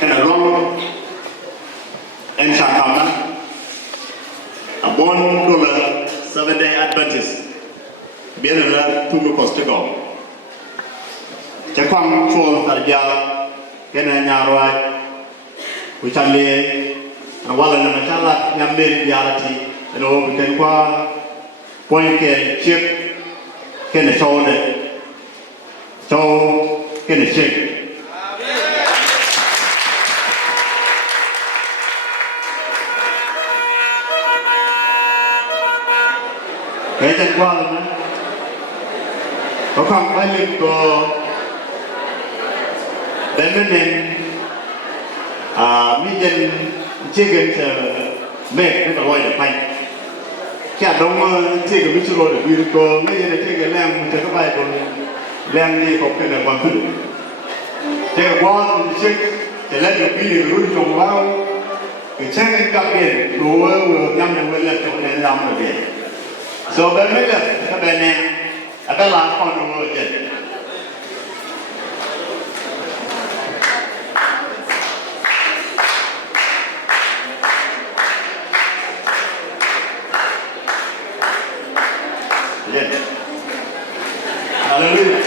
and a long and Shakama, a $1 7-day Adventist, Biela Tumu Costago. Jaquam for Tarja, Kenanyarwa, which I lay, and while in the Matala, Yambe reality, and over Kenqua, point can chip, can show that, so can shake. Cái chân qua rồi đó, có không phải liên của đến bên này, mỹ nhân chưa gần giờ mệt cái tàu lội được thành, chả đông chưa gần biết chưa lội được vì có mấy nhân này chưa gần làm chưa có bài còn làm gì có cái nào bằng thử, chưa qua mình chưa để lên được cái gì luôn trồng vào, cái sáng cái cặp biển đủ năm năm mươi lần trồng nên làm được biển. So bên mấy lần các bên này, các làm con đồ rồi chứ. Hallelujah.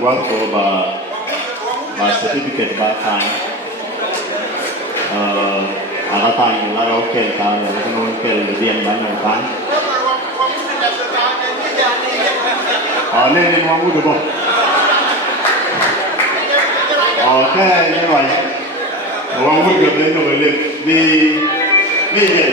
One for my certificate by time. Ở time là ok ta là cái nón cái điền bán hàng bán. Nên mong muốn được không? Cái như vậy, mong muốn được đến rồi liền vì gì?